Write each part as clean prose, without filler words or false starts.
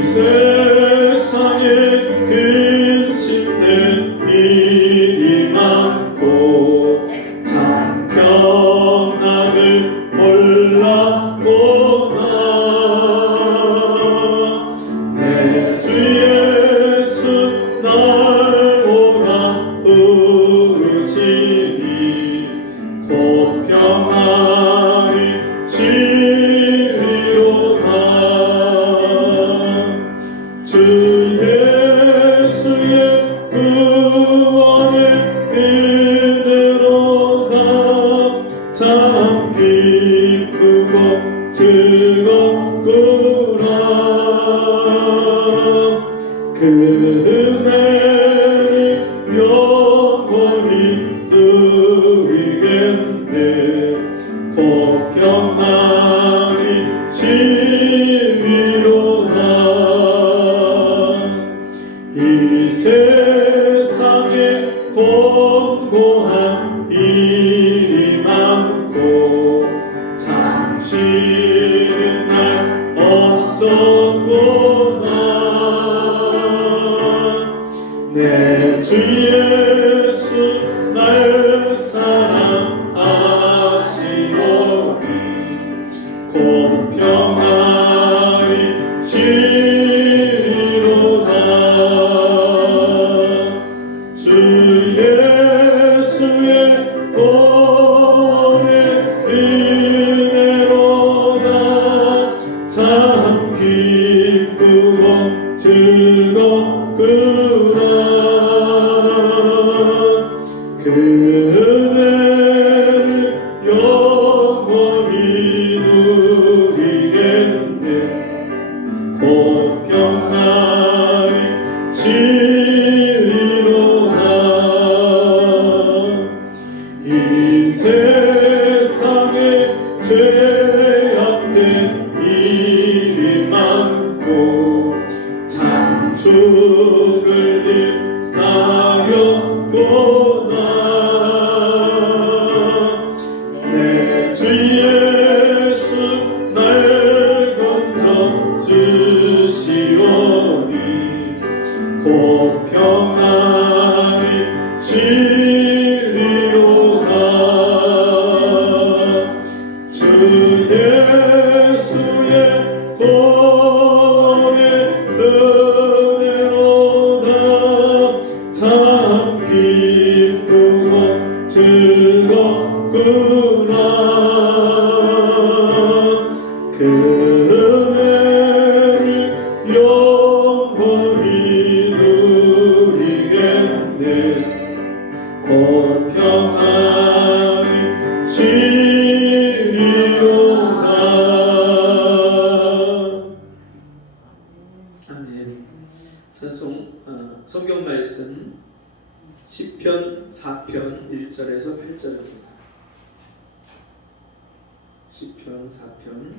세상에 근심된 일이 많고 참 평안을 몰랐구나. 내 주 예수 날 오라 부르시니 곧 평안이 시리로다. 주 예수의 구원의 은혜로다. 참 기쁘고 즐겁구나. 그 은혜를 영원히 누리겠네. 곧 평안이 시리로다. 이 세상에 곤고한 일이 많고 참 쉬는 날 없었구나. 내 주 예수 날 사랑하시오니 곧 평안이 시리로다. 주 예수의 구원의 은혜로다. 참 기쁘고 즐겁구나. 그 은혜를 영원히 누리겠네. 곧 평안이 시리로다. 이 세상에 죄악된 일이 많고 참 죽을 일 쌓였구나. 내 주 예수 날 건져주시오니 곧 평안이 시리로다. 주 예수의 구원의 은혜로다. 참 기쁘고 즐겁구나. 그 은혜를 영원히 누리겠네. 곧 평안이 시리로다. 아멘. 찬송 성경 말씀 시편 4편 1절에서 8절입니다. 시편 4편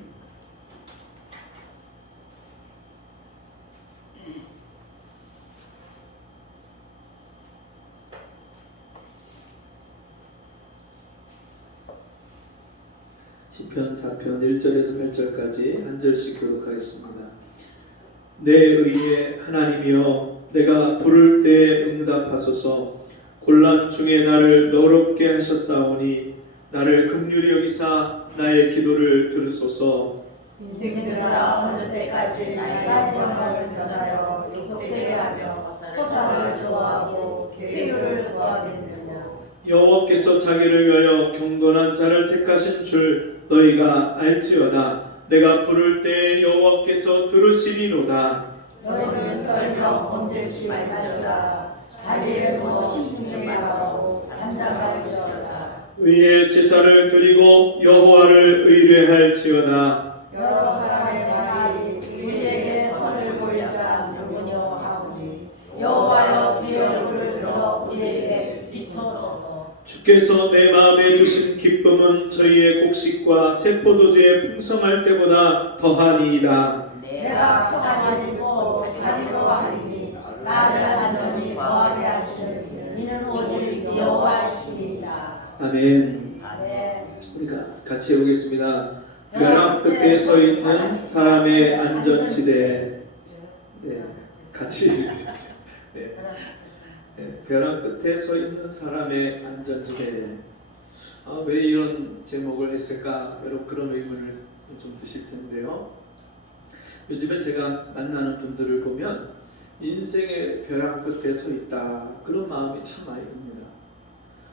시편 4편 1절에서 8절까지 한 절씩 교독하겠습니다. 내 의의 하나님이여, 내가 부를 때 응답하소서. 곤란 중에 나를 너롭게 하셨사오니 나를 긍휼히 여기사 나의 기도를 들으소서. 인생들아 어느 때까지 나의 영광을 변하여 욕되게 하며 허상을 좋아하고 계율을 구하겠느냐. 여호와께서 자기를 위하여 경건한 자를 택하신 줄 너희가 알지어다. 내가 부를 때 여호와께서 들으시리로다. 너희는 떨며 범죄치 말지어다. 자리에 누워 신중히 말하고 잠잠할지어다. 의의 제사를 드리고 여호와를 의뢰할지어다. 여러 사람의 말이 우리에게 선을 보이자 누구뇨 하오니 여호와여 주의 얼굴을 들어 우리에게 비치소서. 주께서 내 마음에 주신 기쁨은 저희의 곡식과 새 포도주의 풍성할 때보다 더하니이다. 내가 평안히 입고 자리로 하리니 나를 완전히 거하게 하시는 이는 오직 여호와시니이다. 아멘. 우리가 같이 해보겠습니다. 벼랑 끝에 서 있는 사람의 안전지대. 같이 읽으셨어요. 네. 네, 벼랑 끝에 서 있는 사람의 안전지대. 왜 이런 제목을 했을까? 여러분 그런 의문을 좀 드실 텐데요. 요즘에 제가 만나는 분들을 보면 인생의 벼랑 끝에 서 있다, 그런 마음이 참 많이 듭니다.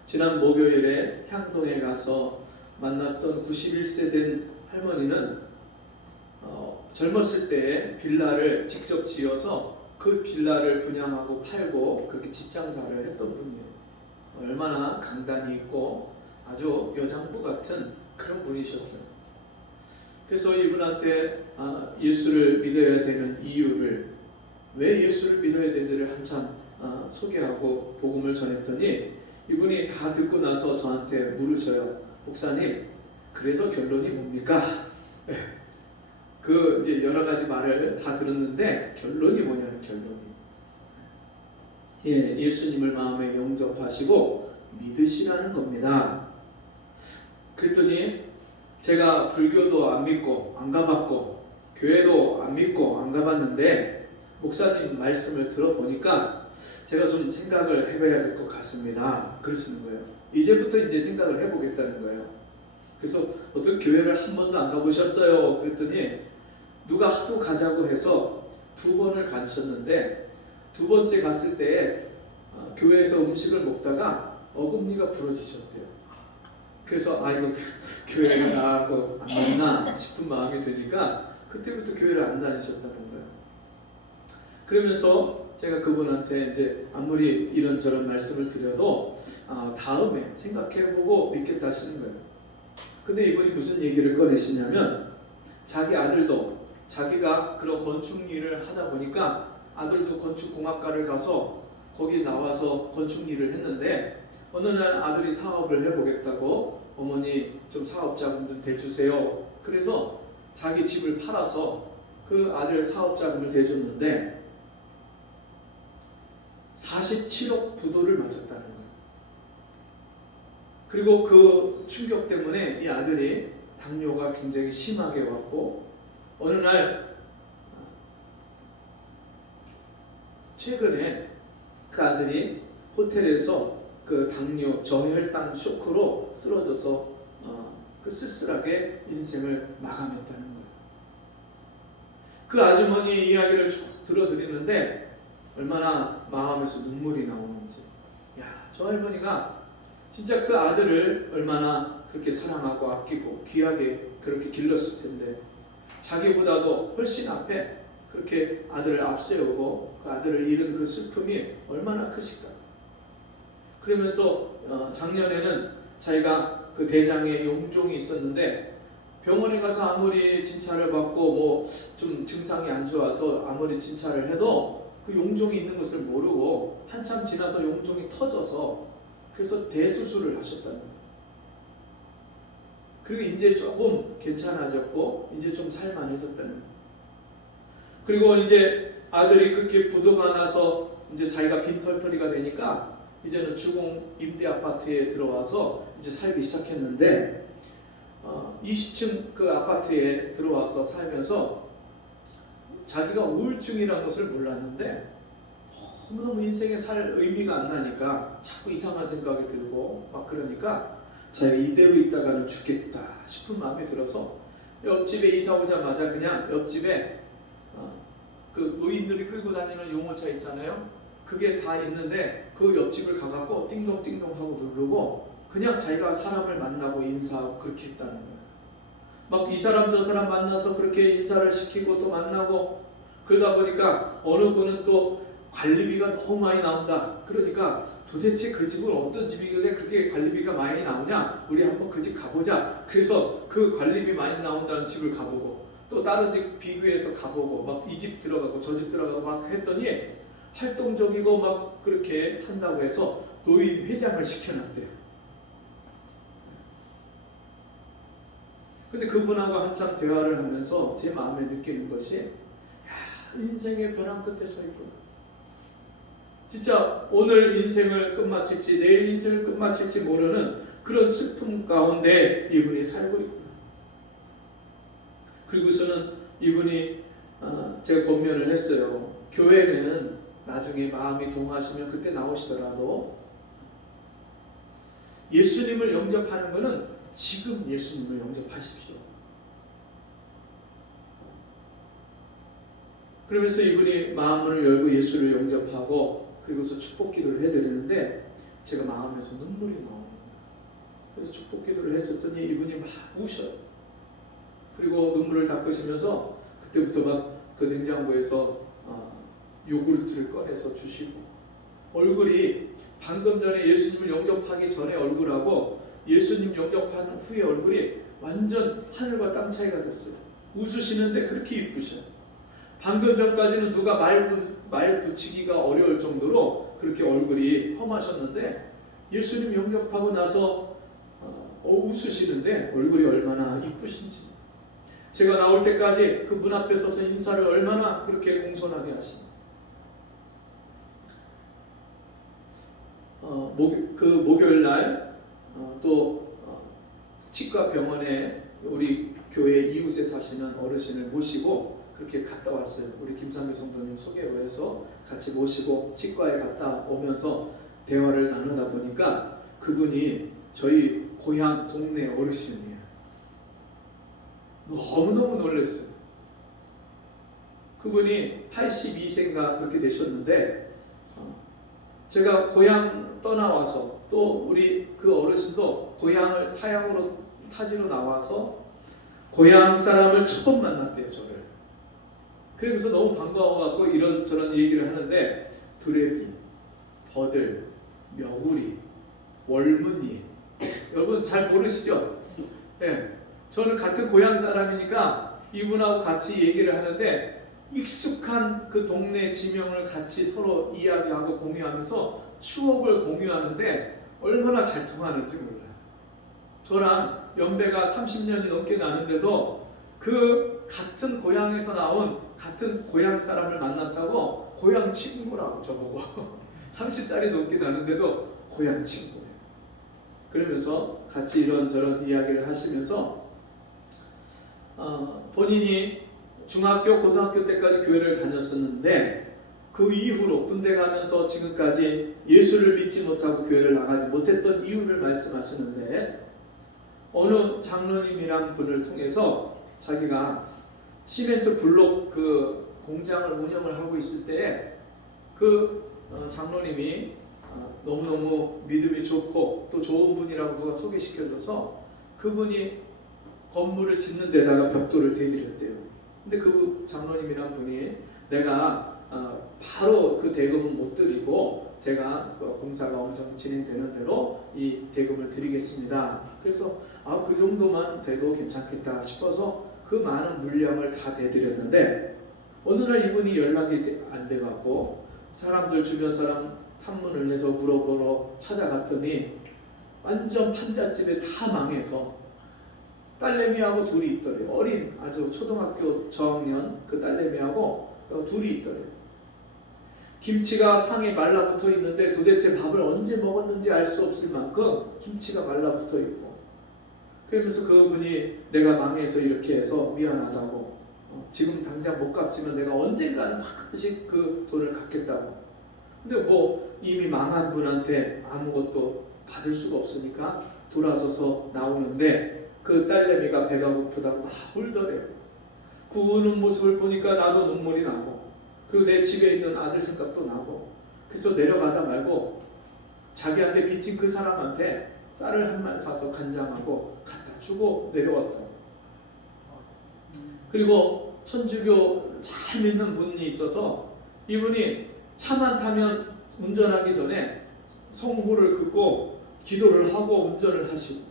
지난 목요일에 향동에 가서 만났던 91세 된 할머니는 젊었을 때에 빌라를 직접 지어서 그 빌라를 분양하고 팔고 그렇게 집장사를 했던 분이에요. 얼마나 강단이 있고 아주 여장부 같은 그런 분이셨어요. 그래서 이분한테 예수를 믿어야 되는 이유를, 왜 예수를 믿어야 되는지를 한참 소개하고 복음을 전했더니 이분이 다 듣고 나서 저한테 물으셔요. 목사님, 그래서 결론이 뭡니까? 그 이제 여러 가지 말을 다 들었는데 결론이 뭐냐면 예수님을 마음에 영접하시고 믿으시라는 겁니다. 그랬더니 제가 불교도 안 믿고 안 가봤고 교회도 안 믿고 안 가봤는데 목사님 말씀을 들어보니까 제가 좀 생각을 해봐야 될 것 같습니다. 그러시는 거예요. 이제부터 이제 생각을 해보겠다는 거예요. 그래서 어떤 교회를 한 번도 안 가보셨어요? 그랬더니 누가 하도 가자고 해서 2번을 가셨는데 2번째 갔을 때 교회에서 음식을 먹다가 어금니가 부러지셨대요. 그래서 이거 교회가 나하고 안 맞나 싶은 마음이 드니까 그때부터 교회를 안 다니셨다는 거예요. 그러면서 제가 그분한테 이제 아무리 이런저런 말씀을 드려도 다음에 생각해보고 믿겠다 하시는 거예요. 근데 이분이 무슨 얘기를 꺼내시냐면 자기 아들도 자기가 그런 건축 일을 하다 보니까 아들도 건축공학과를 가서 거기 나와서 건축 일을 했는데 어느 날 아들이 사업을 해보겠다고 어머니 좀 사업자금 좀 대주세요. 그래서 자기 집을 팔아서 그 아들 사업자금을 대줬는데 47억 부도를 맞았다는 거예요. 그리고 그 충격 때문에 이 아들이 당뇨가 굉장히 심하게 왔고 어느 날 최근에 그 아들이 호텔에서 그 당뇨 저혈당 쇼크로 쓰러져서 그 쓸쓸하게 인생을 마감했다는 거예요. 그 아주머니의 이야기를 쭉 들어드리는데 얼마나 마음에서 눈물이 나오는지. 저 할머니가 진짜 그 아들을 얼마나 그렇게 사랑하고 아끼고 귀하게 그렇게 길렀을 텐데 자기보다도 훨씬 앞에 그렇게 아들을 앞세우고 그 아들을 잃은 그 슬픔이 얼마나 크실까. 그러면서 작년에는 자기가 그 대장에 용종이 있었는데 병원에 가서 아무리 진찰을 받고 뭐 좀 증상이 안 좋아서 아무리 진찰을 해도 그 용종이 있는 것을 모르고 한참 지나서 용종이 터져서 그래서 대수술을 하셨다는 거예요. 그리고 이제 조금 괜찮아졌고 이제 좀 살만해졌다는 거예요. 그리고 이제 아들이 그렇게 부도가 나서 이제 자기가 빈털터리가 되니까 이제는 주공 임대 아파트에 들어와서 이제 살기 시작했는데 20층 그 아파트에 들어와서 살면서 자기가 우울증이라는 것을 몰랐는데 너무너무 인생에 살 의미가 안 나니까 자꾸 이상한 생각이 들고 막 그러니까 자기가 이대로 있다가는 죽겠다 싶은 마음이 들어서 옆집에 이사 오자마자 그냥 옆집에 그 노인들이 끌고 다니는 용어차 있잖아요. 그게 다 있는데 그 옆집을 가갖고 띵동띵동 하고 누르고 그냥 자기가 사람을 만나고 인사하고 그렇게 했다는 거예요. 막 이 사람 저 사람 만나서 그렇게 인사를 시키고 또 만나고 그러다 보니까 어느 분은 또 관리비가 너무 많이 나온다. 그러니까 도대체 그 집은 어떤 집이길래 그렇게 관리비가 많이 나오냐? 우리 한번 그 집 가보자. 그래서 그 관리비 많이 나온다는 집을 가보고 또 다른 집 비교해서 가보고 막 이 집 들어가고 저 집 들어가고 막 했더니 활동적이고 막 그렇게 한다고 해서 노인 회장을 시켜놨대요. 근데 그분하고 한참 대화를 하면서 제 마음에 느끼는 것이 인생의 벼랑 끝에 서 있구나. 진짜 오늘 인생을 끝마칠지 내일 인생을 끝마칠지 모르는 그런 슬픔 가운데 이분이 살고 있구나. 그리고서는 이분이 제가 권면을 했어요. 교회는 나중에 마음이 동하시면 그때 나오시더라도 예수님을 영접하는 것은 지금 예수님을 영접하십시오. 그러면서 이분이 마음을 열고 예수를 영접하고 그리고서 축복 기도를 해드리는데 제가 마음에서 눈물이 나옵니다. 그래서 축복 기도를 해줬더니 이분이 막 우셔요. 그리고 눈물을 닦으시면서 그때부터 막 그 냉장고에서 요구르트를 꺼내서 주시고 얼굴이 방금 전에 예수님을 영접하기 전에 얼굴하고 예수님 영접한 후의 얼굴이 완전 하늘과 땅 차이가 됐어요. 웃으시는데 그렇게 이쁘셔요. 방금 전까지는 누가 말 붙이기가 어려울 정도로 그렇게 얼굴이 험하셨는데 예수님 영접하고 나서 웃으시는데 얼굴이 얼마나 이쁘신지. 제가 나올 때까지 그 문 앞에 서서 인사를 얼마나 그렇게 공손하게 하십니까. 그 목요일 날 또 치과 병원에 우리 교회 이웃에 사시는 어르신을 모시고 그렇게 갔다 왔어요. 우리 김상규 성도님 소개로 해서 같이 모시고 치과에 갔다 오면서 대화를 나누다 보니까 그분이 저희 고향 동네 어르신이에요. 너무너무 놀랐어요. 그분이 82세인가 그렇게 되셨는데 제가 고향 떠나와서 또 우리 그 어르신도 고향을 타향으로 타지로 나와서 고향 사람을 처음 만났대요. 저를. 그러면서 너무 반가워갖고 이런저런 얘기를 하는데 두레비, 버들, 명우리, 월문이 여러분 잘 모르시죠? 네. 저는 같은 고향 사람이니까 이분하고 같이 얘기를 하는데 익숙한 그 동네 지명을 같이 서로 이야기하고 공유하면서 추억을 공유하는데 얼마나 잘 통하는지 몰라요. 저랑 연배가 30년이 넘게 나는데도 그 같은 고향에서 나온 같은 고향 사람을 만났다고 고향 친구라고 저보고 30살이 넘게 나는데도 고향 친구예요. 그러면서 같이 이런저런 이야기를 하시면서 본인이 중학교, 고등학교 때까지 교회를 다녔었는데 그 이후로 군대 가면서 지금까지 예수를 믿지 못하고 교회를 나가지 못했던 이유를 말씀하시는데 어느 장로님이란 분을 통해서 자기가 시멘트 블록 그 공장을 운영을 하고 있을 때 그 장로님이 너무너무 믿음이 좋고 또 좋은 분이라고 누가 소개시켜줘서 그분이 건물을 짓는 데다가 벽돌을 대드렸대요. 근데 그 장로님이란 분이 내가 바로 그 대금은 못 드리고 제가 그 공사가 엄청 진행되는 대로 이 대금을 드리겠습니다. 그래서 그 정도만 돼도 괜찮겠다 싶어서 그 많은 물량을 다 대드렸는데 어느 날 이분이 연락이 안 돼갖고 사람들 주변 사람 탐문을 해서 물어보러 찾아갔더니 완전 판잣집에 다 망해서 딸내미하고 둘이 있더래요. 어린 아주 초등학교 저학년 그 딸내미하고 둘이 있더래요. 김치가 상에 말라붙어 있는데 도대체 밥을 언제 먹었는지 알 수 없을 만큼 김치가 말라붙어 있고 그러면서 그분이 내가 망해서 이렇게 해서 미안하다고 지금 당장 못 갚지만 내가 언젠가는 반드시 그 돈을 갚겠다고. 근데 뭐 이미 망한 분한테 아무것도 받을 수가 없으니까 돌아서서 나오는데 그 딸내미가 배가 고프다고 막 울더래요. 그 우는 모습을 보니까 나도 눈물이 나고 그리고 내 집에 있는 아들 생각도 나고 그래서 내려가다 말고 자기한테 빚진 그 사람한테 쌀을 한 말 사서 간장하고 갖다 주고 내려왔다고. 그리고 천주교 잘 믿는 분이 있어서 이분이 차만 타면 운전하기 전에 성호를 긋고 기도를 하고 운전을 하시고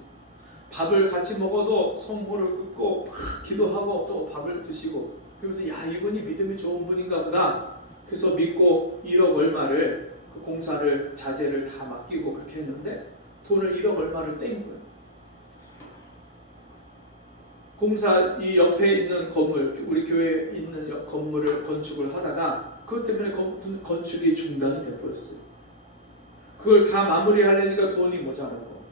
밥을 같이 먹어도 성호를 긋고 막 기도하고 또 밥을 드시고 그러면서 야 이분이 믿음이 좋은 분인가 보다. 그래서 믿고 1억 얼마를 그 공사를 자재를 다 맡기고 그렇게 했는데 돈을 1억 얼마를 뗀 거예요. 공사 이 옆에 있는 건물 우리 교회에 있는 건물을 건축을 하다가 그것 때문에 건축이 중단이 돼버렸어요. 그걸 다 마무리하려니까 돈이 모자라고.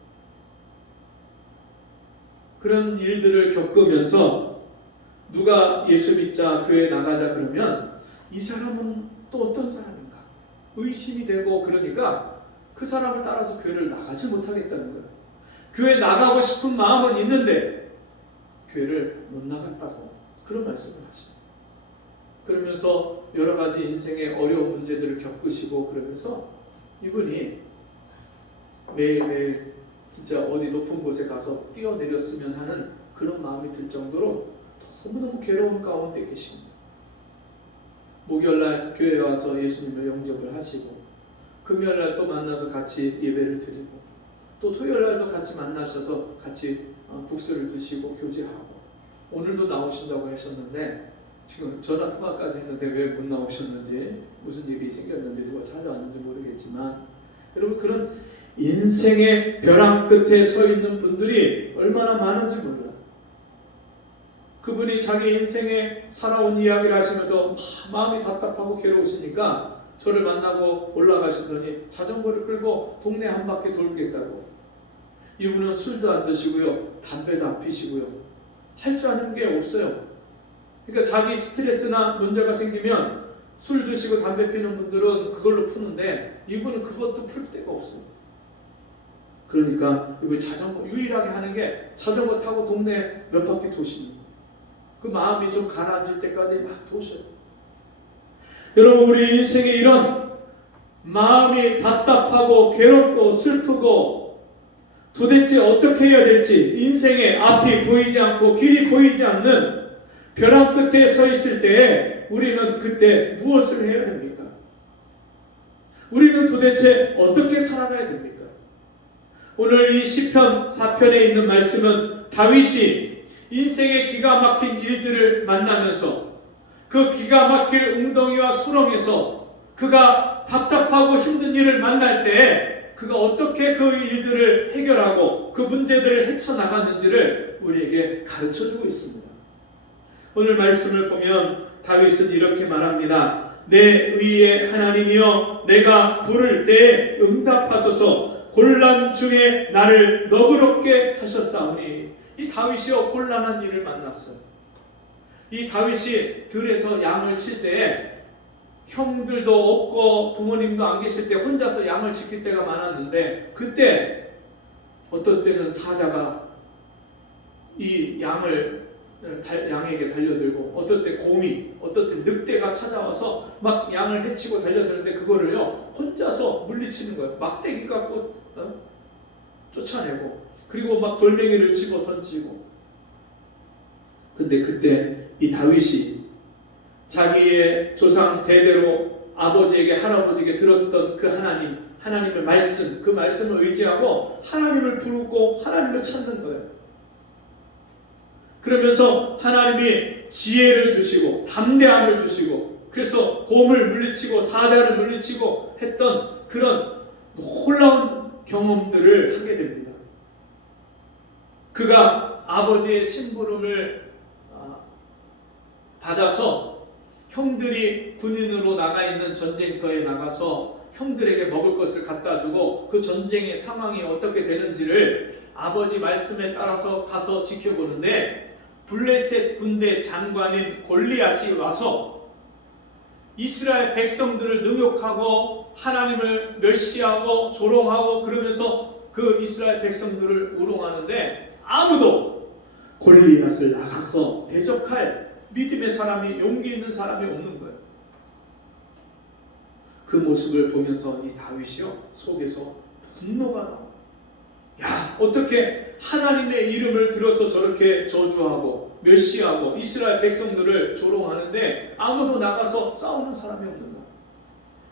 그런 일들을 겪으면서 누가 예수 믿자 교회 나가자 그러면 이 사람은 또 어떤 사람인가 의심이 되고, 그러니까 그 사람을 따라서 교회를 나가지 못하겠다는 거예요. 교회 나가고 싶은 마음은 있는데 교회를 못 나갔다고 그런 말씀을 하십니다. 그러면서 여러 가지 인생의 어려운 문제들을 겪으시고, 그러면서 이분이 매일매일 진짜 어디 높은 곳에 가서 뛰어내렸으면 하는 그런 마음이 들 정도로 너무너무 괴로운 가운데 계십니다. 목요일날 교회에 와서 예수님을 영접을 하시고, 금요일날 또 만나서 같이 예배를 드리고, 또 토요일날도 같이 만나셔서 같이 국수를 드시고 교제하고, 오늘도 나오신다고 하셨는데 지금 전화통화까지 했는데 왜 못 나오셨는지, 무슨 일이 생겼는지, 누가 찾아왔는지 모르겠지만, 여러분 그런 인생의 벼랑 끝에 서 있는 분들이 얼마나 많은지 몰라요. 그분이 자기 인생에 살아온 이야기를 하시면서 마음이 답답하고 괴로우시니까 저를 만나고 올라가시더니 자전거를 끌고 동네 한 바퀴 돌겠다고. 이분은 술도 안 드시고요, 담배도 안 피시고요, 할 줄 아는 게 없어요. 그러니까 자기 스트레스나 문제가 생기면 술 드시고 담배 피는 분들은 그걸로 푸는데 이분은 그것도 풀 데가 없어요. 그러니까 이분 자전거 유일하게 하는 게 자전거 타고 동네 몇 바퀴 도시는, 그 마음이 좀 가라앉을 때까지 막 도셔요. 여러분, 우리 인생에 이런 마음이 답답하고 괴롭고 슬프고 도대체 어떻게 해야 될지, 인생의 앞이 보이지 않고 길이 보이지 않는 벼랑 끝에 서 있을 때에 우리는 그때 무엇을 해야 됩니까? 우리는 도대체 어떻게 살아가야 됩니까? 오늘 이 시편 4편에 있는 말씀은 다윗이 인생의 기가 막힌 일들을 만나면서 그 기가 막힐 웅덩이와 수렁에서 그가 답답하고 힘든 일을 만날 때 그가 어떻게 그 일들을 해결하고 그 문제들을 헤쳐나갔는지를 우리에게 가르쳐주고 있습니다. 오늘 말씀을 보면 다윗은 이렇게 말합니다. 내 의의 하나님이여, 내가 부를 때에 응답하소서. 곤란 중에 나를 너그럽게 하셨사오니. 이 다윗이요, 곤란한 일을 만났어요. 이 다윗이 들에서 양을 칠 때에 형들도 없고 부모님도 안 계실 때 혼자서 양을 지킬 때가 많았는데, 그때 어떤 때는 사자가 이 양에게 달려들고, 어떤 때 곰이, 어떤 때 늑대가 찾아와서 막 양을 해치고 달려드는데 그거를요 혼자서 물리치는 거예요. 막대기 갖고 쫓아내고, 그리고 막 돌멩이를 집어 던지고. 근데 그때 이 다윗이 자기의 조상 대대로 아버지에게 할아버지에게 들었던 그 하나님의 말씀, 그 말씀을 의지하고 하나님을 부르고 하나님을 찾는 거예요. 그러면서 하나님이 지혜를 주시고 담대함을 주시고, 그래서 곰을 물리치고 사자를 물리치고 했던 그런 놀라운 경험들을 하게 됩니다. 그가 아버지의 심부름을 받아서 형들이 군인으로 나가 있는 전쟁터에 나가서 형들에게 먹을 것을 갖다 주고, 그 전쟁의 상황이 어떻게 되는지를 아버지 말씀에 따라서 가서 지켜보는데, 블레셋 군대 장관인 골리앗이 와서 이스라엘 백성들을 능욕하고 하나님을 멸시하고 조롱하고 그러면서 그 이스라엘 백성들을 우롱하는데, 아무도 골리앗을 나가서 대적할 믿음의 사람이, 용기 있는 사람이 없는 거예요. 그 모습을 보면서 이 다윗이요 속에서 분노가 나와요. 야, 어떻게 하나님의 이름을 들어서 저렇게 저주하고 멸시하고 이스라엘 백성들을 조롱하는데 아무도 나가서 싸우는 사람이 없는가?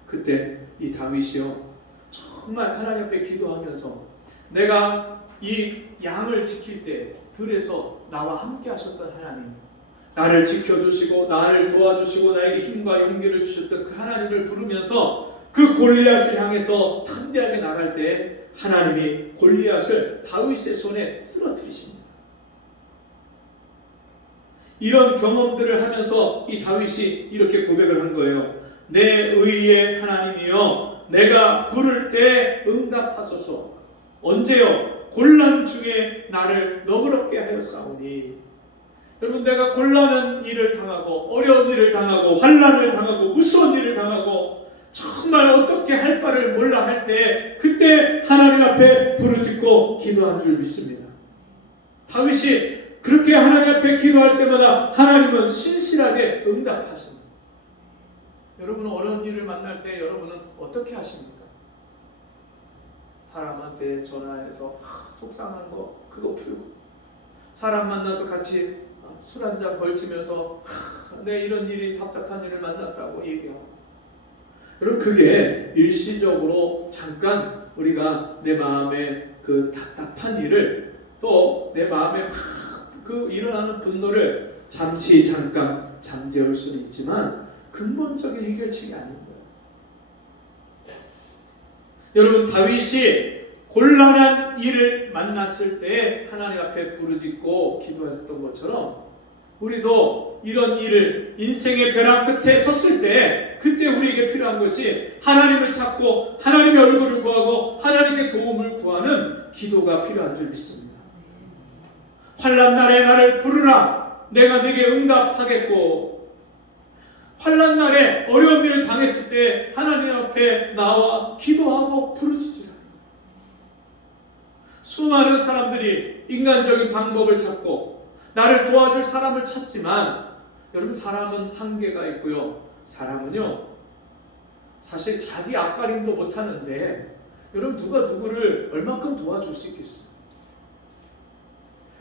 그때 이 다윗이요 정말 하나님 앞에 기도하면서, 내가 이 양을 지킬 때 들에서 나와 함께 하셨던 하나님, 나를 지켜주시고 나를 도와주시고 나에게 힘과 용기를 주셨던 그 하나님을 부르면서 그 골리앗을 향해서 담대하게 나갈 때 하나님이 골리앗을 다윗의 손에 쓰러뜨리십니다. 이런 경험들을 하면서 이 다윗이 이렇게 고백을 한 거예요. 내 의의 하나님이여, 내가 부를 때 응답하소서. 언제요? 곤란 중에 나를 너그럽게 하였사오니. 여러분, 내가 곤란한 일을 당하고 어려운 일을 당하고 환난을 당하고 무서운 일을 당하고 정말 어떻게 할 바를 몰라 할 때 그때 하나님 앞에 부르짖고 기도한 줄 믿습니다. 다윗이 그렇게 하나님 앞에 기도할 때마다 하나님은 신실하게 응답하십니다. 여러분은 어려운 일을 만날 때 여러분은 어떻게 하십니까? 사람한테 전화해서 속상한 거 그거 풀고, 사람 만나서 같이 술 한잔 걸치면서 내 이런 일이 답답한 일을 만났다고 얘기하고, 여러분 그게 일시적으로 잠깐 우리가 내 마음에 그 답답한 일을, 또 내 마음에 그 일어나는 분노를 잠시 잠깐 잠재울 수는 있지만 근본적인 해결책이 아닌 거예요. 여러분, 다윗이 곤란한 일을 만났을 때 하나님 앞에 부르짖고 기도했던 것처럼 우리도 이런 일을, 인생의 벼랑 끝에 섰을 때 그때 우리에게 필요한 것이 하나님을 찾고 하나님의 얼굴을 구하고 하나님께 도움을 구하는 기도가 필요한 줄 믿습니다. 환난 날에 나를 부르라, 내가 네게 응답하겠고, 환난 날에 어려운 일을 당했을 때 하나님 앞에 나와 기도하고 부르짖으라. 수많은 사람들이 인간적인 방법을 찾고 나를 도와줄 사람을 찾지만, 여러분 사람은 한계가 있고요. 사람은요 사실 자기 앞가림도 못하는데 여러분 누가 누구를 얼마큼 도와줄 수 있겠어요?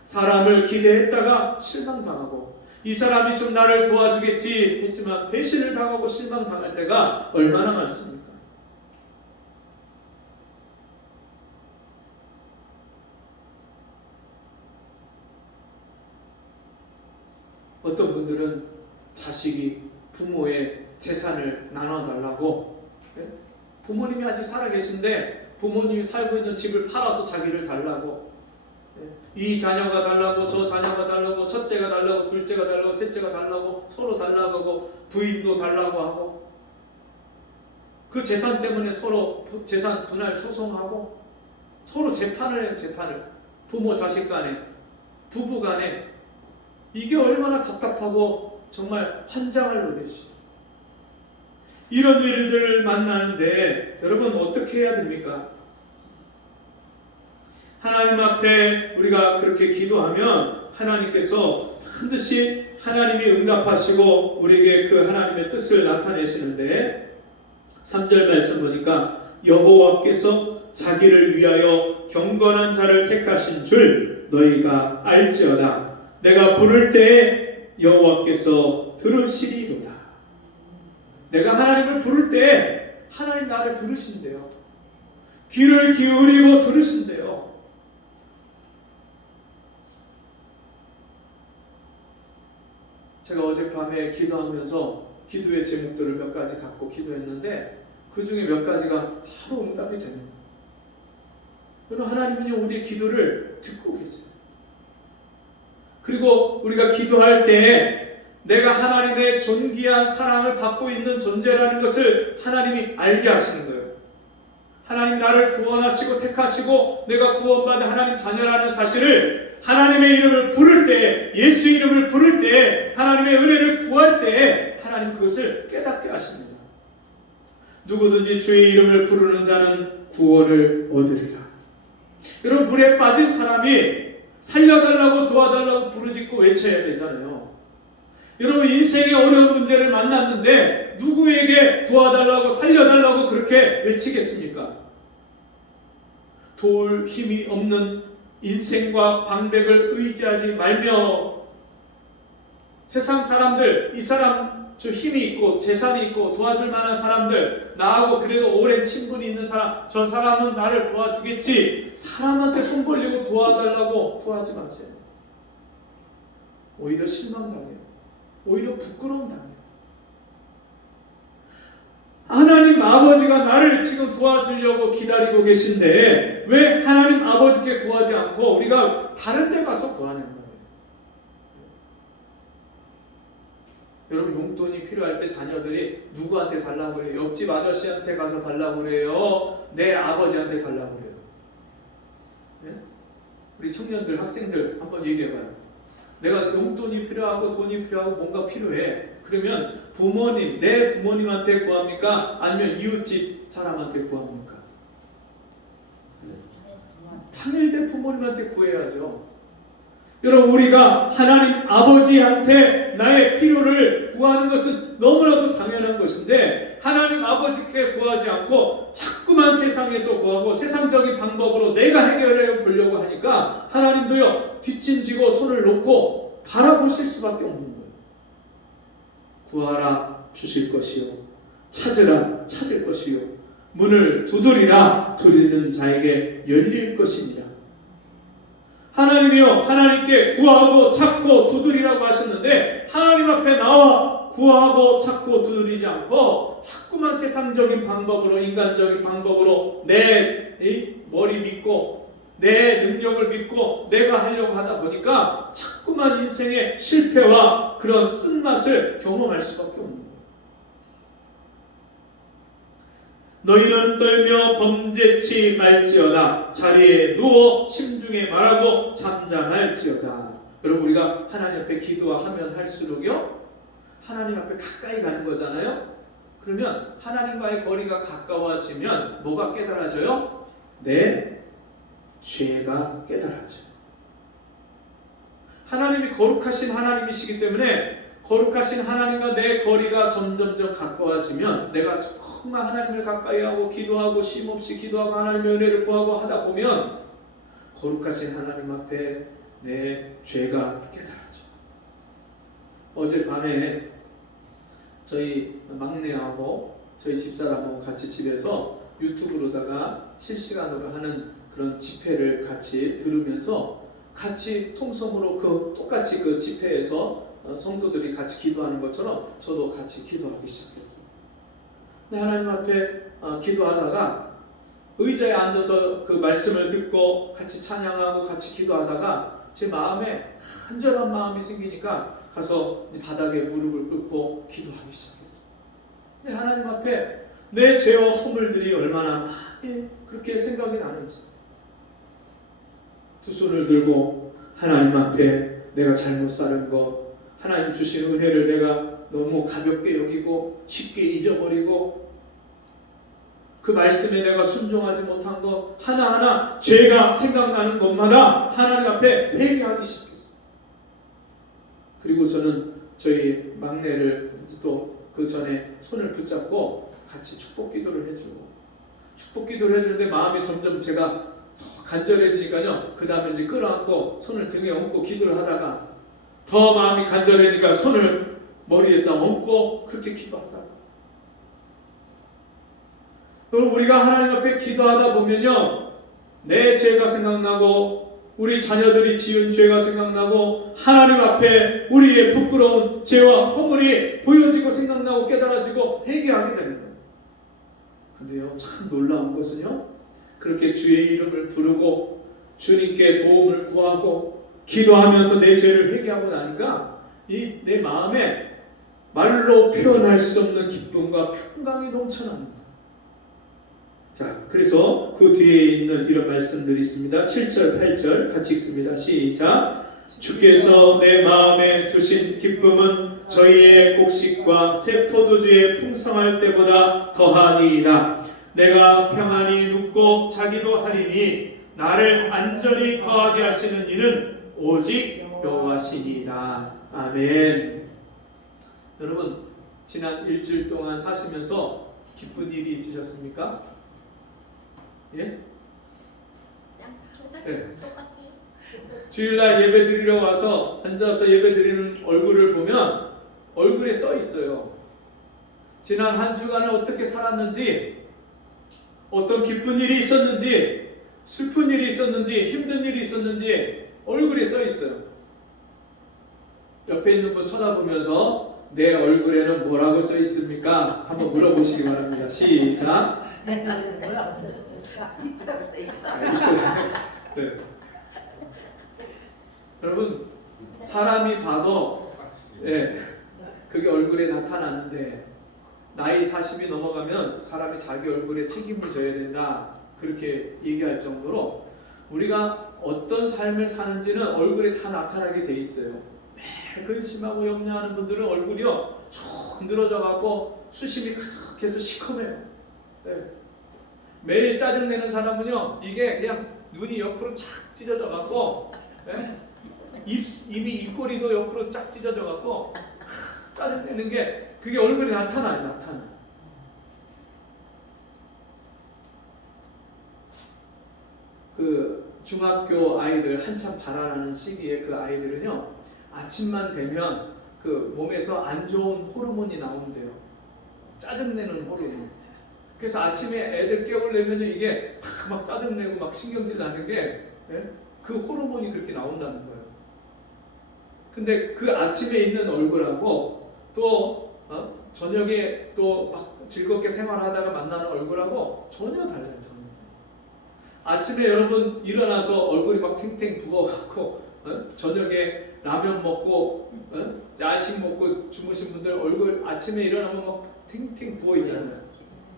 사람을 기대했다가 실망당하고, 이 사람이 좀 나를 도와주겠지 했지만 배신을 당하고 실망당할 때가 얼마나 많습니까? 어떤 분들은 자식이 부모의 재산을 나눠달라고, 부모님이 아직 살아계신데 부모님이 살고 있는 집을 팔아서 자기를 달라고, 이 자녀가 달라고 저 자녀가 달라고 첫째가 달라고 둘째가 달라고 셋째가 달라고 서로 달라고 하고 부인도 달라고 하고, 그 재산 때문에 서로 재산 분할 소송하고 서로 재판을 해요. 재판을 부모 자식 간에, 부부 간에. 이게 얼마나 답답하고 정말 환장을 노리지. 이런 일들을 만나는데 여러분 어떻게 해야 됩니까? 하나님 앞에 우리가 그렇게 기도하면 하나님께서 반드시 하나님이 응답하시고 우리에게 그 하나님의 뜻을 나타내시는데, 3절 말씀 보니까 여호와께서 자기를 위하여 경건한 자를 택하신 줄 너희가 알지어다. 내가 부를 때에 여호와께서 들으시리로다. 내가 하나님을 부를 때에 하나님 나를 들으신대요. 귀를 기울이고 들으신대요. 제가 어젯밤에 기도하면서 기도의 제목들을 몇 가지 갖고 기도했는데 그 중에 몇 가지가 바로 응답이 되는 거예요. 여러분, 하나님은요 우리의 기도를 듣고 계세요. 그리고 우리가 기도할 때 내가 하나님의 존귀한 사랑을 받고 있는 존재라는 것을 하나님이 알게 하시는 거예요. 하나님 나를 구원하시고 택하시고 내가 구원받은 하나님 자녀라는 사실을 하나님의 이름을 부를 때, 예수 이름을 부를 때, 하나님의 은혜를 구할 때 하나님 그것을 깨닫게 하십니다. 누구든지 주의 이름을 부르는 자는 구원을 얻으리라. 여러분, 물에 빠진 사람이 살려달라고 도와달라고 부르짖고 외쳐야 되잖아요. 여러분, 인생의 어려운 문제를 만났는데 누구에게 도와달라고 살려달라고 그렇게 외치겠습니까? 도울 힘이 없는 인생과 방백을 의지하지 말며, 세상 사람들, 이 사람 저 힘이 있고 재산이 있고 도와줄 만한 사람들, 나하고 그래도 오랜 친분이 있는 사람, 저 사람은 나를 도와주겠지, 사람한테 손 벌리고 도와달라고 구하지 마세요. 오히려 실망당해요. 오히려 부끄러움 당해요. 하나님 아버지가 나를 지금 도와주려고 기다리고 계신데 왜 하나님 아버지께 구하지 않고 우리가 다른 데 가서 구하는 거예요? 여러분, 용돈이 필요할 때 자녀들이 누구한테 달라고 그래요? 옆집 아저씨한테 가서 달라고 그래요? 내 아버지한테 달라고 그래요? 네? 우리 청년들, 학생들 한번 얘기해봐요. 내가 용돈이 필요하고 돈이 필요하고 뭔가 필요해. 그러면 부모님, 내 부모님한테 구합니까? 아니면 이웃집 사람한테 구합니까? 당연히 내 부모님한테 구해야죠. 여러분, 우리가 하나님 아버지한테 나의 필요를 구하는 것은 너무나도 당연한 것인데, 하나님 아버지께 구하지 않고 자꾸만 세상에서 구하고 세상적인 방법으로 내가 해결해 보려고 하니까 하나님도요, 뒷짐지고 손을 놓고 바라보실 수밖에 없는 거예요. 구하라 주실 것이요, 찾으라 찾을 것이요, 문을 두드리라 두드리는 자에게 열릴 것입니다. 하나님이요, 하나님께 구하고 찾고 두드리라고 하셨는데, 하나님 앞에 나와 구하고 찾고 두드리지 않고 자꾸만 세상적인 방법으로, 인간적인 방법으로 내 머리 믿고 내 능력을 믿고 내가 하려고 하다 보니까 자꾸만 인생의 실패와 그런 쓴맛을 경험할 수밖에 없는 거예요. 너희는 떨며 범죄치 말지어다. 자리에 누워 심중에 말하고 잠잠할지어다. 여러분, 우리가 하나님 앞에 기도하면 할수록요, 하나님 앞에 가까이 가는 거잖아요. 그러면 하나님과의 거리가 가까워지면 뭐가 깨달아져요? 내 죄가 깨달아져요. 하나님이 거룩하신 하나님이시기 때문에 거룩하신 하나님과 내 거리가 점점점 가까워지면, 내가 정말 하나님을 가까이하고 기도하고 쉼없이 기도하고 하나님의 은혜를 구하고 하다 보면 거룩하신 하나님 앞에 내 죄가 깨달아져. 어젯밤에 저희 막내하고 저희 집사람하고 같이 집에서 유튜브로다가 실시간으로 하는 그런 집회를 같이 들으면서 같이 통성으로 똑같이 그 집회에서 성도들이 같이 기도하는 것처럼 저도 같이 기도하기 시작했어요. 근데 하나님 앞에 기도하다가 의자에 앉아서 그 말씀을 듣고 같이 찬양하고 같이 기도하다가 제 마음에 간절한 마음이 생기니까 가서 바닥에 무릎을 꿇고 기도하기 시작했어요. 근데 하나님 앞에 내 죄와 허물들이 얼마나 많이 그렇게 생각이 나는지, 두 손을 들고 하나님 앞에 내가 잘못 살은 것, 하나님 주신 은혜를 내가 너무 가볍게 여기고 쉽게 잊어버리고 그 말씀에 내가 순종하지 못한 것 하나하나 죄가 생각나는 것마다 하나님 앞에 회개하기 시작했어요. 그리고 저는 저희 막내를 또 그 전에 손을 붙잡고 같이 축복 기도를 해주고, 축복 기도를 해주는데 마음이 점점 제가 더 간절해지니까요, 그 다음에 이제 끌어안고 손을 등에 얹고 기도를 하다가 더 마음이 간절해지니까 손을 머리에다 얹고 그렇게 기도하다가, 여러분, 우리가 하나님 앞에 기도하다 보면요, 내 죄가 생각나고 우리 자녀들이 지은 죄가 생각나고 하나님 앞에 우리의 부끄러운 죄와 허물이 보여지고 생각나고 깨달아지고 회개하게 되는 거예요. 근데요, 참 놀라운 것은요, 그렇게 주의 이름을 부르고 주님께 도움을 구하고 기도하면서 내 죄를 회개하고 나니까 이 내 마음에 말로 표현할 수 없는 기쁨과 평강이 넘쳐나는 거예요. 자, 그래서 그 뒤에 있는 이런 말씀들이 있습니다. 7절, 8절 같이 읽습니다. 시작. 주께서 내 마음에 주신 기쁨은 저희의 곡식과 새 포도주의 풍성할 때보다 더하니이다. 내가 평안히 눕고 자기도 하리니 나를 안전히 거하게 하시는 이는 오직 여호와시니이다. 아멘. 여러분, 지난 일주일 동안 사시면서 기쁜 일이 있으셨습니까? 예? 네. 주일날 예배 드리러 와서 앉아서 예배 드리는 얼굴을 보면 얼굴에 써 있어요. 지난 한 주간을 어떻게 살았는지, 어떤 기쁜 일이 있었는지, 슬픈 일이 있었는지, 힘든 일이 있었는지 얼굴에 써 있어요. 옆에 있는 분 쳐다보면서 내 얼굴에는 뭐라고 써 있습니까? 한번 물어보시기 바랍니다. 시작. 뭐라고 썼을까? 이쁘다고 써 있어. 네. 여러분, 사람이 봐도 그게 얼굴에 나타나는데, 나이 40이 넘어가면 사람이 자기 얼굴에 책임을 져야 된다, 그렇게 얘기할 정도로 우리가 어떤 삶을 사는지는 얼굴에 다 나타나게 돼 있어요. 매일 근심하고 염려하는 분들은 얼굴이요 쭉 늘어져가고 수심이 가득해서 시커매요. 네. 매일 짜증내는 사람은요 이게 그냥 눈이 옆으로 착 찢어져가고 네? 이미 입꼬리도 옆으로 쫙 찢어져가고 짜증내는 게 그게 얼굴에 나타나요. 그 중학교 아이들 한참 자라나는 시기에 그 아이들은요 아침만 되면 그 몸에서 안 좋은 호르몬이 나온대요. 짜증내는 호르몬. 그래서 아침에 애들 깨우려면요 이게 막 짜증내고 막 신경질 나는 게 그 호르몬이 그렇게 나온다는 거예요. 근데 그 아침에 있는 얼굴하고 또 저녁에 또 막 즐겁게 생활하다가 만나는 얼굴하고 전혀 달라요. 전혀. 아침에 여러분 일어나서 얼굴이 막 탱탱 부어갖고 저녁에 라면 먹고 야식 먹고 주무신 분들 얼굴 아침에 일어나면 막 탱탱 부어 있잖아요.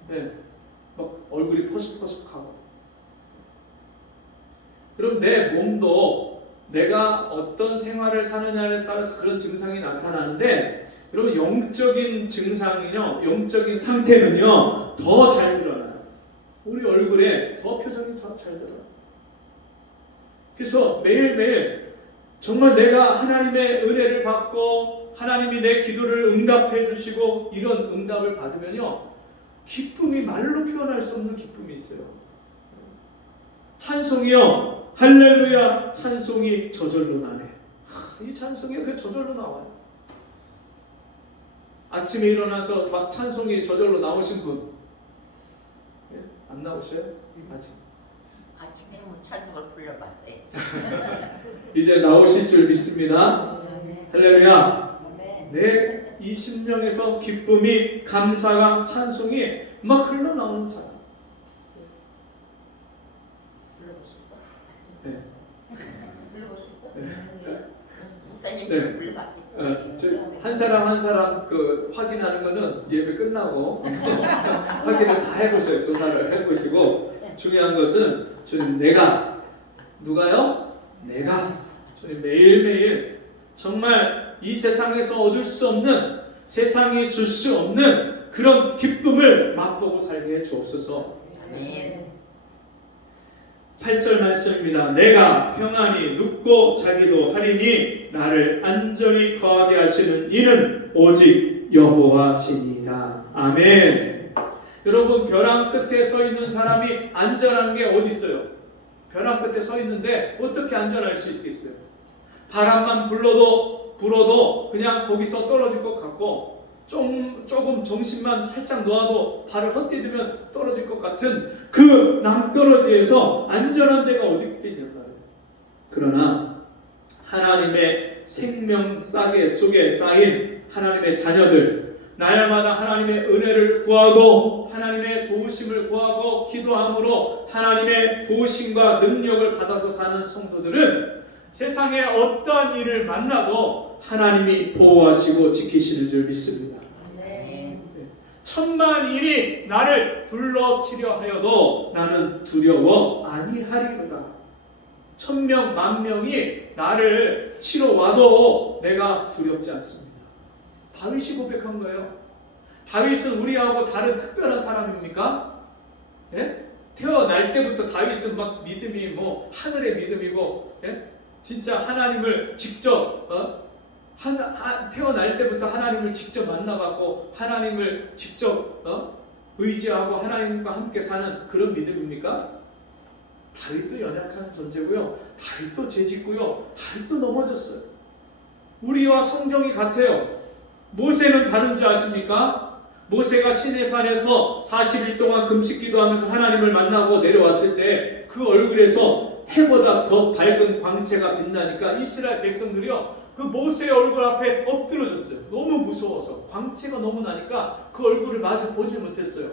네, 막 얼굴이 퍼석퍼석하고. 그럼 내 몸도 내가 어떤 생활을 사느냐에 따라서 그런 증상이 나타나는데, 여러분 영적인 증상이요, 영적인 상태는요 더 잘 드러나요. 우리 얼굴에 더 표정이 더 잘 드러나요. 그래서 매일매일 정말 내가 하나님의 은혜를 받고 하나님이 내 기도를 응답해 주시고 이런 응답을 받으면요 기쁨이 말로 표현할 수 없는 기쁨이 있어요. 찬송이요, 할렐루야, 찬송이 저절로 나네. 이 찬송이 그 저절로 나와요. 아침에 일어나서 막 찬송이 저절로 나오신 분 안 나오셔요? 아직? 아침에 뭐 찬송을 불러봤어요. 이제 나오실 줄 믿습니다. 할렐루야. 네. 내 이 심령에서 기쁨이, 감사가, 찬송이 막 흘러나오는 사람. 네. 목사님 네. 불러봤겠지. 한 사람 한 사람 그 확인하는 거는 예배 끝나고 확인을 다 해보세요. 조사를 해보시고, 중요한 것은 주님 내가, 누가요? 내가 주님 매일매일 정말 이 세상에서 얻을 수 없는, 세상이 줄 수 없는 그런 기쁨을 맛보고 살게 해 주옵소서. 아멘. 8절 말씀입니다. 내가 평안히 눕고 자기도 하리니 나를 안전히 거하게 하시는 이는 오직 여호와시니이다. 아멘. 여러분 벼랑 끝에 서 있는 사람이 안전한 게 어디 있어요? 벼랑 끝에 서 있는데 어떻게 안전할 수 있겠어요? 바람만 불어도 그냥 거기서 떨어질 것 같고, 조금 정신만 살짝 놓아도 발을 헛디디면 떨어질 것 같은 그 낭떠러지에서 안전한 데가 어디 있겠냐는 말이에요. 그러나 하나님의 생명 싸개 속에 쌓인 하나님의 자녀들, 날마다 하나님의 은혜를 구하고 하나님의 도우심을 구하고 기도함으로 하나님의 도우심과 능력을 받아서 사는 성도들은 세상에 어떠한 일을 만나도 하나님이 보호하시고 지키시는 줄 믿습니다. 천만 일이 나를 둘러치려 하여도 나는 두려워 아니하리로다. 1000명 만명이 나를 치러 와도 내가 두렵지 않습니다. 다윗이 고백한 거예요. 다윗은 우리하고 다른 특별한 사람입니까? 예? 태어날 때부터 다윗은 막 믿음이 뭐 하늘의 믿음이고, 예? 진짜 하나님을 직접 태어날 때부터 하나님을 직접 만나갖고 하나님을 직접 의지하고 하나님과 함께 사는 그런 믿음입니까? 다윗도 연약한 존재고요. 다윗도 죄짓고요. 다윗도 넘어졌어요. 우리와 성경이 같아요. 모세는 다른 줄 아십니까? 모세가 시내산에서 40일 동안 금식 기도하면서 하나님을 만나고 내려왔을 때 그 얼굴에서 해보다 더 밝은 광채가 빛나니까 이스라엘 백성들이요 그 모세의 얼굴 앞에 엎드러졌어요. 너무 무서워서 광채가 너무 나니까 그 얼굴을 마주 보지 못했어요.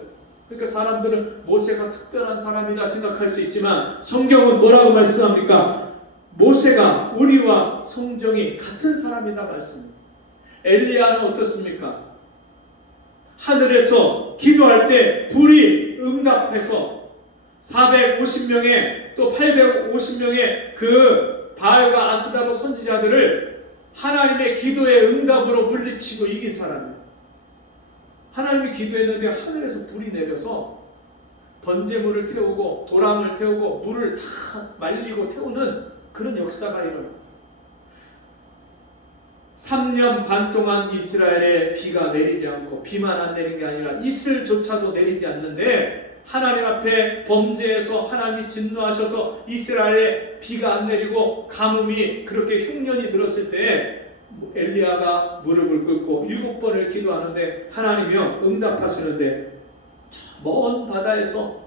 그러니까 사람들은 모세가 특별한 사람이다 생각할 수 있지만 성경은 뭐라고 말씀합니까? 모세가 우리와 성정이 같은 사람이다 말씀입니다. 엘리야는 어떻습니까? 하늘에서 기도할 때 불이 응답해서 450명의 또 850명의 그 바알과 아스다로 선지자들을 하나님의 기도의 응답으로 물리치고 이긴 사람이에요. 하나님이 기도했는데 하늘에서 불이 내려서 번제물을 태우고 도랑을 태우고 물을 다 말리고 태우는 그런 역사가 일어나요. 3년 반 동안 이스라엘에 비가 내리지 않고, 비만 안 내린 게 아니라 이슬조차도 내리지 않는데, 하나님 앞에 범죄해서 하나님이 진노하셔서 이스라엘에 비가 안 내리고 가뭄이 그렇게 흉년이 들었을 때 엘리야가 무릎을 꿇고 7번을 기도하는데 하나님이요 응답하시는데, 먼 바다에서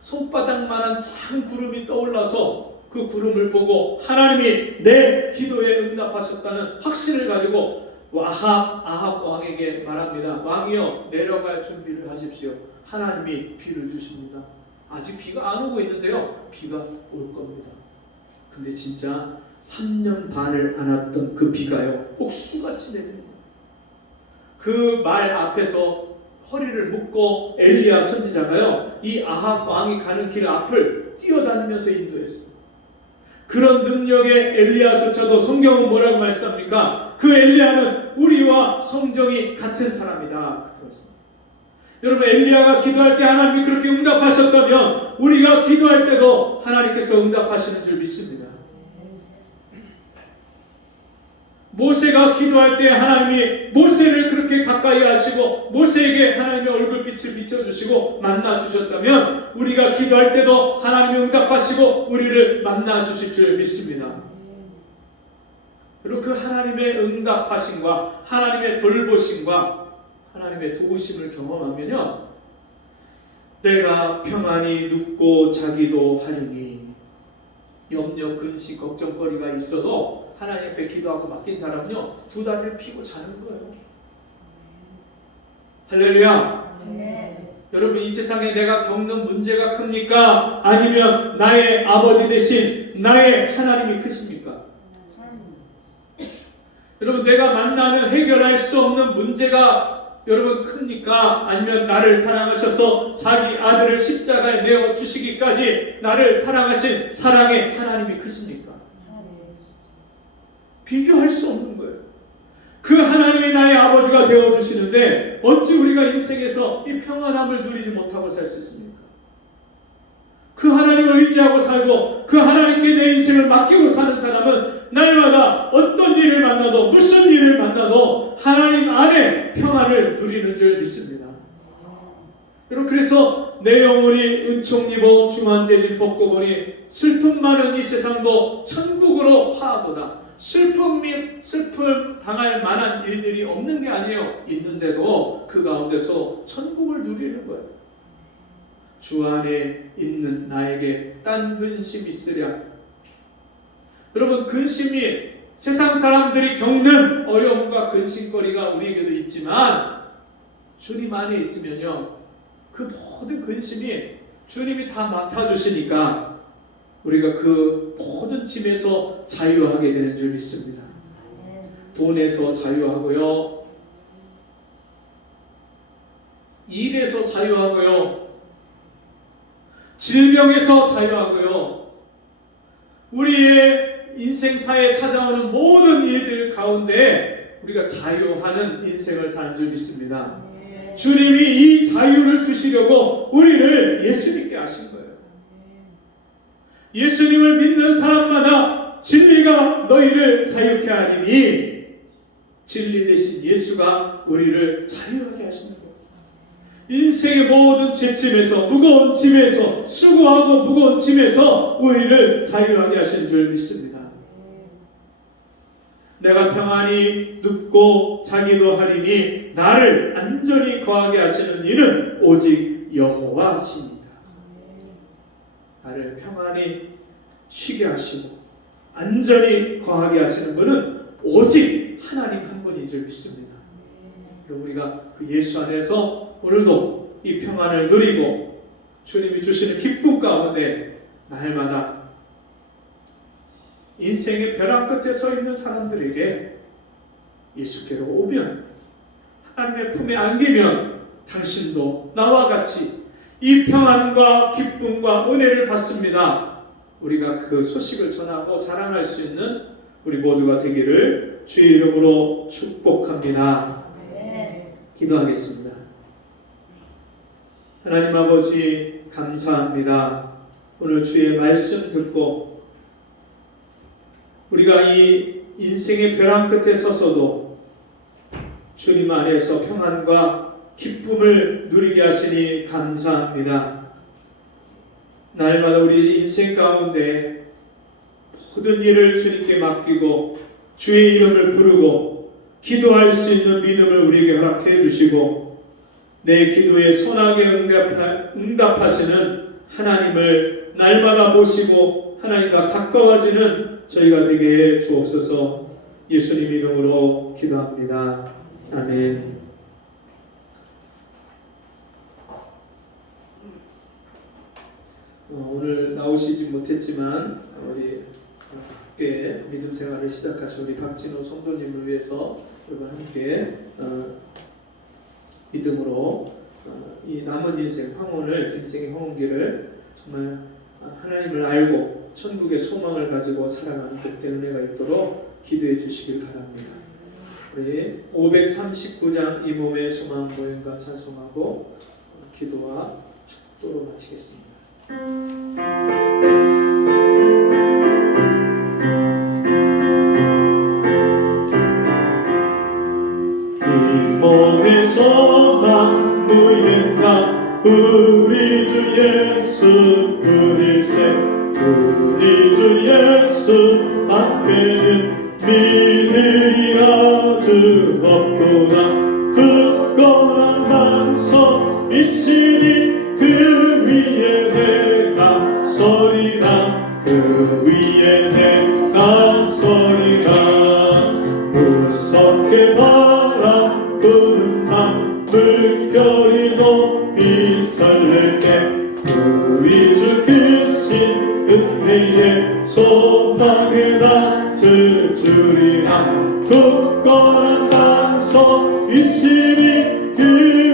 손바닥만한 작은 구름이 떠올라서 그 구름을 보고 하나님이 내 기도에 응답하셨다는 확신을 가지고 아합 왕에게 말합니다. 왕이여, 내려갈 준비를 하십시오. 하나님이 비를 주십니다. 아직 비가 안 오고 있는데요, 비가 올 겁니다. 근데 진짜 3년 반을 안 왔던 그 비가요 옥수같이 내립니다. 그 말 앞에서 허리를 묶고 엘리야 선지자가요 이 아합 왕이 가는 길 앞을 뛰어다니면서 인도했어요. 그런 능력의 엘리야조차도 성경은 뭐라고 말씀합니까? 그 엘리야는 우리와 성정이 같은 사람이다. 그렇습니다. 여러분, 엘리야가 기도할 때 하나님이 그렇게 응답하셨다면 우리가 기도할 때도 하나님께서 응답하시는 줄 믿습니다. 모세가 기도할 때 하나님이 모세를 그렇게 가까이 하시고 모세에게 하나님의 얼굴빛을 비춰주시고 만나주셨다면 우리가 기도할 때도 하나님이 응답하시고 우리를 만나주실 줄 믿습니다. 그리고 그 하나님의 응답하심과 하나님의 돌보심과 하나님의 도우심을 경험하면요, 내가 평안히 눕고 자기도 하리니, 염려, 근심, 걱정거리가 있어도 하나님 앞에 기도하고 맡긴 사람은요 2다리를 펴고 자는 거예요. 할렐루야. 여러분, 이 세상에 내가 겪는 문제가 큽니까? 아니면 나의 아버지 대신 나의 하나님이 크십니까? 여러분, 내가 만나는 해결할 수 없는 문제가 여러분 큽니까? 아니면 나를 사랑하셔서 자기 아들을 십자가에 내어 주시기까지 나를 사랑하신 사랑의 하나님이 크십니까? 비교할 수 없는 거예요. 그 하나님이 나의 아버지가 되어주시는데 어찌 우리가 인생에서 이 평안함을 누리지 못하고 살 수 있습니까? 그 하나님을 의지하고 살고 그 하나님께 내 인생을 맡기고 사는 사람은 날마다 어떤 일을 만나도 무슨 일을 만나도 하나님 안에 평안을 누리는 줄 믿습니다. 여러분, 그래서 내 영혼이 은총 입어 중환제진 벗고 보니 슬픔 많은 이 세상도 천국으로 화하도다. 슬픔 당할 만한 일들이 없는 게 아니에요. 있는데도 그 가운데서 천국을 누리는 거예요. 주 안에 있는 나에게 딴 근심 있으랴. 여러분, 근심이 세상 사람들이 겪는 어려움과 근심거리가 우리에게도 있지만 주님 안에 있으면요 그 모든 근심이 주님이 다 맡아주시니까 우리가 그 모든 짐에서 자유하게 되는 줄 믿습니다. 돈에서 자유하고요, 일에서 자유하고요, 질병에서 자유하고요, 우리의 인생사에 찾아오는 모든 일들 가운데 우리가 자유하는 인생을 사는 줄 믿습니다. 주님이 이 자유를 주시려고 우리를 예수 믿게 하신 거예요. 예수님을 믿는 사람마다 진리가 너희를 자유케 하리니, 진리 대신 예수가 우리를 자유하게 하시는 거예요. 인생의 모든 죄짐에서, 무거운 짐에서, 수고하고 무거운 짐에서 우리를 자유하게 하신 줄 믿습니다. 내가 평안히 눕고 자기도 하리니 나를 안전히 거하게 하시는 이는 오직 여호와시니라. 나를 평안히 쉬게 하시고 안전히 거하게 하시는 분은 오직 하나님 한 분인 줄 믿습니다. 우리가 그 예수 안에서 오늘도 이 평안을 누리고 주님이 주시는 기쁨 가운데 날마다 인생의 벼랑 끝에 서 있는 사람들에게 예수께로 오면, 하나님의 품에 안기면 당신도 나와 같이 이 평안과 기쁨과 은혜를 받습니다. 우리가 그 소식을 전하고 자랑할 수 있는 우리 모두가 되기를 주의 이름으로 축복합니다. 기도하겠습니다. 하나님 아버지 감사합니다. 오늘 주의 말씀 듣고 우리가 이 인생의 벼랑 끝에 서서도 주님 안에서 평안과 기쁨을 누리게 하시니 감사합니다. 날마다 우리 인생 가운데 모든 일을 주님께 맡기고 주의 이름을 부르고 기도할 수 있는 믿음을 우리에게 허락해 주시고 내 기도에 선하게 응답하시는 하나님을 날마다 모시고 하나님과 가까워지는 저희가 되게 해 주옵소서. 예수님 이름으로 기도합니다. 아멘. 오늘 나오시지 못했지만 우리 함께 믿음 생활을 시작하신 우리 박진호 성도님을 위해서 여러분 함께 믿음으로 이 남은 인생 황혼을 인생의 황혼기를 정말 하나님을 알고 천국의 소망을 가지고 살아가는 복된 은혜가 있도록 기도해 주시길 바랍니다. 우리 539장 이 몸의 소망 모임과 찬송하고 기도와 축도로 마치겠습니다. 이 몸의 소망 무예가 우리 주 예수 우리세 우리 주 예수 앞에는 믿음이 아주 없도다. 굳건한 반석 있으니 그 위에 내가 서리라 그 위에 내가 서리라. 무섭게 바람 부는 밤 물결이 높이 설렐 때 우리 주 크신 은혜의 소망에 닿을 줄이라. 굳건한 반석 있으니 그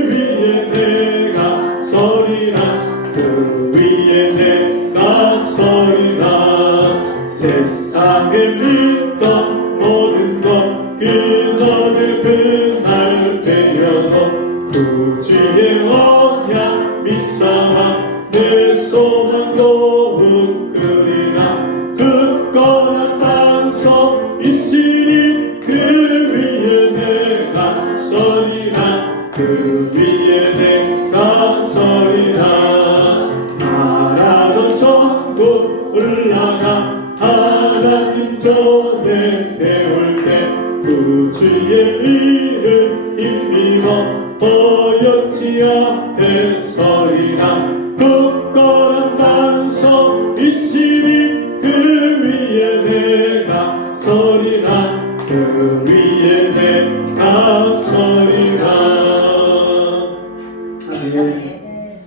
위에 내가 서리라 그 위에 내가 서리라. 세상에 믿던 모든 것 끊어질 그날 되어도 구주의 언약 믿사와 내 소망 더욱 크리라. 굳건한 반석 있으니 그 위에 내가 서리라 그 위에 내가 서리라. 바라던 천국 올라가 하나님 전에 배울 때 구주의 일을 힘입어 어여치 앞에 서리라. 굳건한 반석 있으니 그 위에 내가 서리라 그 위에 내가 서리라. 아멘.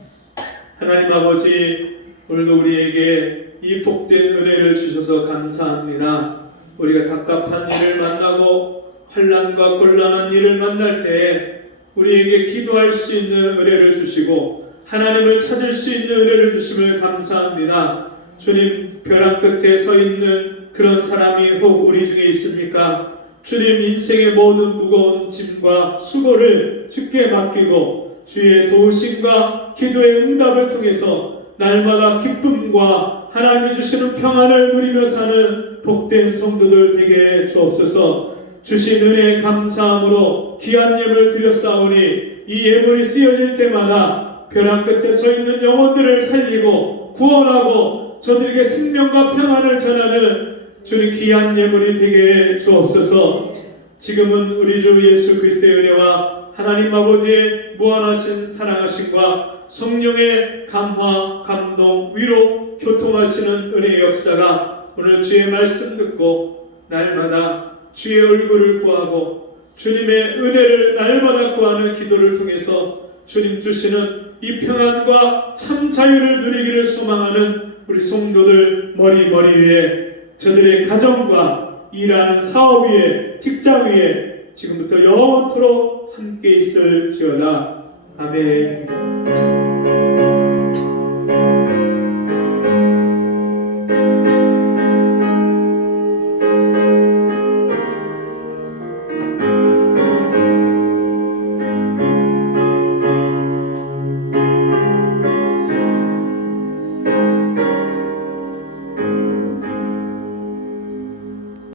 하나님 아버지 오늘도 우리에게 이 복된 은혜를 주셔서 감사합니다. 우리가 답답한 일을 만나고 환난과 곤란한 일을 만날 때 우리에게 기도할 수 있는 은혜를 주시고 하나님을 찾을 수 있는 은혜를 주심을 감사합니다. 주님, 벼랑 끝에 서 있는 그런 사람이 혹 우리 중에 있습니까? 주님, 인생의 모든 무거운 짐과 수고를 주께 맡기고 주의 도우심과 기도의 응답을 통해서 날마다 기쁨과 하나님이 주시는 평안을 누리며 사는 복된 성도들 되게 주옵소서. 주신 은혜에 감사함으로 귀한 예물을 드렸사오니 이 예물이 쓰여질 때마다 벼랑 끝에 서 있는 영혼들을 살리고 구원하고 저들에게 생명과 평안을 전하는 주님 귀한 예물이 되게 주옵소서. 지금은 우리 주 예수 그리스도의 은혜와 하나님 아버지의 무한하신 사랑하심과 성령의 감화, 감동, 위로, 교통하시는 은혜의 역사가 오늘 주의 말씀 듣고 날마다 주의 얼굴을 구하고 주님의 은혜를 날마다 구하는 기도를 통해서 주님 주시는 이 평안과 참 자유를 누리기를 소망하는 우리 성도들 머리 위에 저들의 가정과 일하는 사업 위에 직장 위에 지금부터 영원토록 함께 있을지어다. 아멘.